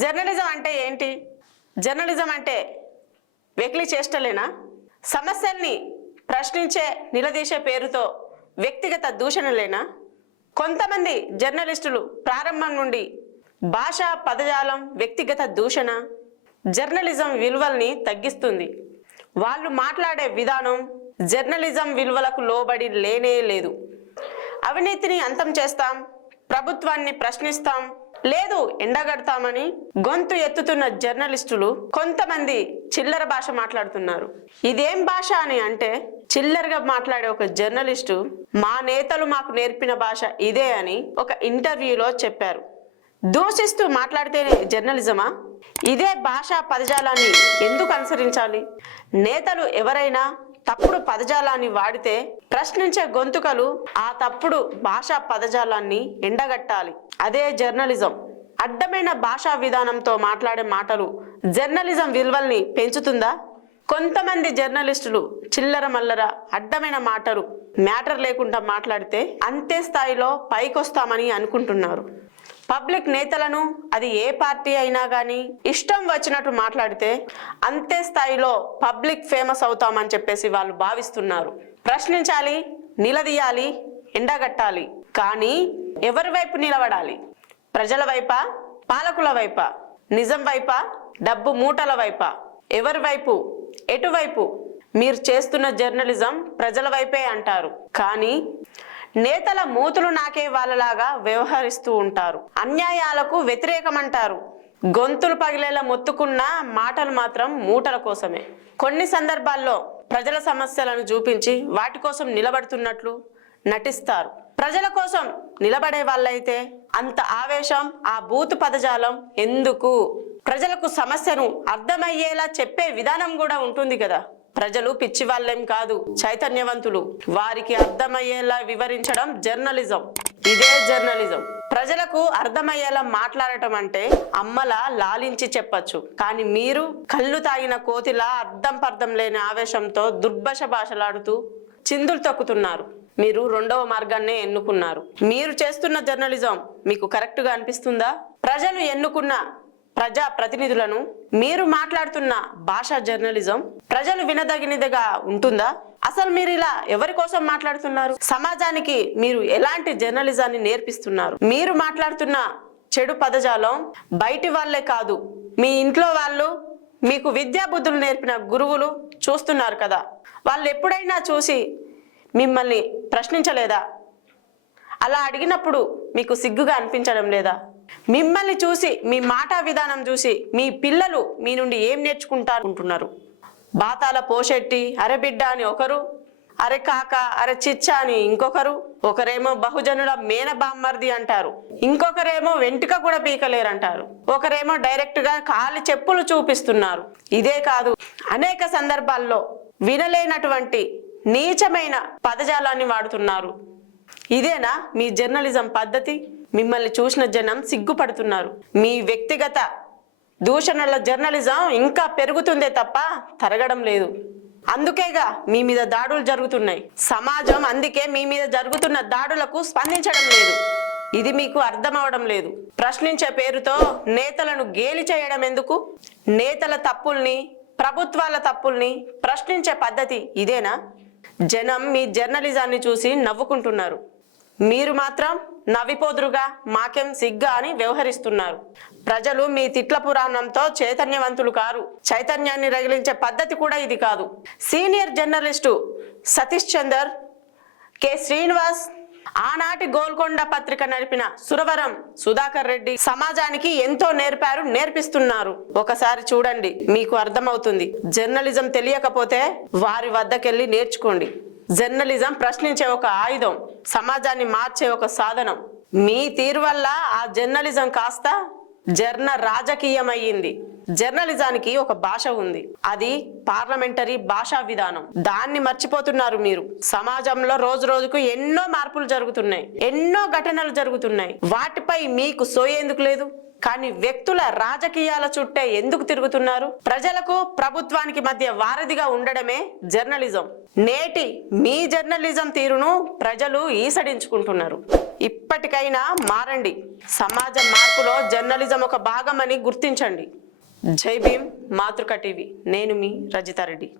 Journalism అంటే ఏంటి? Journalism అంటే వెకిలి చేష్టలేనా? సమస్యల్ని ప్రశ్నించే నిలదీసే పేరుతో వ్యక్తిగత దూషణలేనా? కొంతమంది జర్నలిస్టులు ప్రారంభం నుండి భాషా పదజాలం వ్యక్తిగత దూషణ జర్నలిజం విలువల్ని తగ్గిస్తుంది. వాళ్ళు మాట్లాడే విధానం జర్నలిజం విలువలకు లోబడి లేనే లేదు. అవినీతిని అంతం చేస్తాం ప్రభుత్వాన్ని ప్రశ్నిస్తాం లేదు ఎండగడతామని గొంతు ఎత్తుతున్న జర్నలిస్టులు కొంతమంది చిల్లర భాష మాట్లాడుతున్నారు. ఇదేం భాష అని అంటే చిల్లరగా మాట్లాడే ఒక జర్నలిస్టు మా నేతలు మాకు నేర్పిన భాష ఇదే అని ఒక ఇంటర్వ్యూలో చెప్పారు. దూషిస్తూ మాట్లాడితేనే జర్నలిజమా? ఇదే భాషా పదజాలాన్ని ఎందుకు అనుసరించాలి? నేతలు ఎవరైనా తప్పుడు పదజాలాన్ని వాడితే ప్రశ్నించే గొంతుకలు ఆ తప్పుడు భాషా పదజాలాన్ని ఎండగట్టాలి. అదే జర్నలిజం. అడ్డమైన భాషా విధానంతో మాట్లాడే మాటలు జర్నలిజం విలువల్ని పెంచుతుందా? కొంతమంది జర్నలిస్టులు చిల్లర మల్లర అడ్డమైన మాటలు మ్యాటర్ లేకుండా మాట్లాడితే అంతే స్థాయిలో పైకొస్తామని అనుకుంటున్నారు. పబ్లిక్ నేతలను అది ఏ పార్టీ అయినా కానీ ఇష్టం వచ్చినట్టు మాట్లాడితే అంతే స్థాయిలో పబ్లిక్ ఫేమస్ అవుతామని చెప్పేసి వాళ్ళు భావిస్తున్నారు. ప్రశ్నించాలి నిలదీయాలి ఎండగట్టాలి. కానీ ఎవరి వైపు నిలబడాలి? ప్రజల వైపా పాలకుల వైపా? నిజం వైపా డబ్బు మూటల వైపా? ఎవరి వైపు? ఎటువైపు? మీరు చేస్తున్న జర్నలిజం ప్రజల వైపే అంటారు. కానీ నేతల మూతులు నాకే వాళ్ళలాగా వ్యవహరిస్తూ ఉంటారు. అన్యాయాలకు వ్యతిరేకమంటారు. గొంతులు పగిలేలా మొత్తుకున్న మాటలు మాత్రం మూటల కోసమే. కొన్ని సందర్భాల్లో ప్రజల సమస్యలను చూపించి వాటి కోసం నిలబడుతున్నట్లు నటిస్తారు. ప్రజల కోసం నిలబడే వాళ్ళైతే అంత ఆవేశం ఆ బూతు పదజాలం ఎందుకు? ప్రజలకు సమస్యను అర్థమయ్యేలా చెప్పే విధానం కూడా ఉంటుంది కదా. ప్రజలు పిచ్చివాళ్ళేం కాదు చైతన్యవంతులు. వారికి అర్థమయ్యేలా వివరించడం జర్నలిజం. ఇదే జర్నలిజం. ప్రజలకు అర్థమయ్యేలా మాట్లాడటం అంటే అమ్మలా లాలించి చెప్పచ్చు. కానీ మీరు కళ్ళు తాగిన కోతిలా అర్థం పర్థం లేని ఆవేశంతో దుర్భష భాషలాడుతూ చిందులు తొక్కుతున్నారు. మీరు రెండవ మార్గాన్నే ఎన్నుకున్నారు. మీరు చేస్తున్న జర్నలిజం మీకు కరెక్ట్గా అనిపిస్తుందా? ప్రజలు ఎన్నుకున్న ప్రజా ప్రతినిధులను మీరు మాట్లాడుతున్న భాషా జర్నలిజం ప్రజలు వినదగినదిగా ఉంటుందా? అసలు మీరు ఇలా ఎవరి కోసం మాట్లాడుతున్నారు? సమాజానికి మీరు ఎలాంటి జర్నలిజాన్ని నేర్పిస్తున్నారు? మీరు మాట్లాడుతున్న చెడు పదజాలం బయటి వాళ్ళే కాదు మీ ఇంట్లో వాళ్ళు మీకు విద్యా బుద్ధులు నేర్పిన గురువులు చూస్తున్నారు కదా. వాళ్ళు ఎప్పుడైనా చూసి మిమ్మల్ని ప్రశ్నించలేదా? అలా అడిగినప్పుడు మీకు సిగ్గుగా అనిపించడం లేదా? మిమ్మల్ని చూసి మీ మాట విధానం చూసి మీ పిల్లలు మీ నుండి ఏం నేర్చుకుంటారు బాతాల పోషెట్టి అరే బిడ్డ అని ఒకరు అరే కాక అరే చిచ్చ అని ఇంకొకరు ఒకరేమో బహుజనుల మేన బామ్మర్ది అంటారు ఇంకొకరేమో వెంట్రుక కూడా పీకలేరంటారు ఒకరేమో డైరెక్ట్గా కాలి చెప్పులు చూపిస్తున్నారు. ఇదే కాదు అనేక సందర్భాల్లో వినలేనటువంటి నీచమైన పదజాలాన్ని వాడుతున్నారు. ఇదేనా మీ జర్నలిజం పద్ధతి? మిమ్మల్ని చూసిన జనం సిగ్గుపడుతున్నారు. మీ వ్యక్తిగత దూషణల జర్నలిజం ఇంకా పెరుగుతుందే తప్ప తరగడం లేదు. అందుకేగా మీ మీద దాడులు జరుగుతున్నాయి. సమాజం అందుకే మీ మీద జరుగుతున్న దాడులకు స్పందించడం లేదు. ఇది మీకు అర్థమవడం లేదు. ప్రశ్నించే పేరుతో నేతలను గేలి చేయడం ఎందుకు? నేతల తప్పుల్ని ప్రభుత్వాల తప్పుల్ని ప్రశ్నించే పద్ధతి ఇదేనా? జనం మీ జర్నలిజాన్ని చూసి నవ్వుకుంటున్నారు. మీరు మాత్రం నవ్విపోదురుగా మాకేం సిగ్గా అని వ్యవహరిస్తున్నారు. ప్రజలు మీ తిట్ల పురాణంతో చైతన్యవంతులు కారు. చైతన్యాన్ని రగిలించే పద్ధతి కూడా ఇది కాదు. Senior journalist Satish Chander K. Srinivas ఆనాటి గోల్కొండ పత్రిక నడిపిన సురవరం సుధాకర్ రెడ్డి సమాజానికి ఎంతో నేర్పారు నేర్పిస్తున్నారు. ఒకసారి చూడండి మీకు అర్థమవుతుంది. జర్నలిజం తెలియకపోతే వారి వద్దకెళ్ళి నేర్చుకోండి. జర్నలిజం ప్రశ్నించే ఒక ఆయుధం. సమాజాన్ని మార్చే ఒక సాధనం. మీ తీరు వల్ల ఆ జర్నలిజం కాస్త జర్న రాజకీయమయ్యింది. జర్నలిజానికి ఒక భాష ఉంది. అది పార్లమెంటరీ భాషా విధానం. దాన్ని మర్చిపోతున్నారు మీరు. సమాజంలో రోజు రోజుకు ఎన్నో మార్పులు జరుగుతున్నాయి. ఎన్నో ఘటనలు జరుగుతున్నాయి. వాటిపై మీకు సోయేందుకు లేదు? కానీ వ్యక్తుల రాజకీయాల చుట్టే ఎందుకు తిరుగుతున్నారు? ప్రజలకు ప్రభుత్వానికి మధ్య వారధిగా ఉండడమే జర్నలిజం. నేటి మీ జర్నలిజం తీరును ప్రజలు ఈసడించుకుంటున్నారు. ఇప్పటికైనా మారండి. సమాజ మార్పులో జర్నలిజం ఒక భాగమని గుర్తించండి. జై భీమ్ మాతృక టీవీ. నేను మీ రజితారెడ్డి.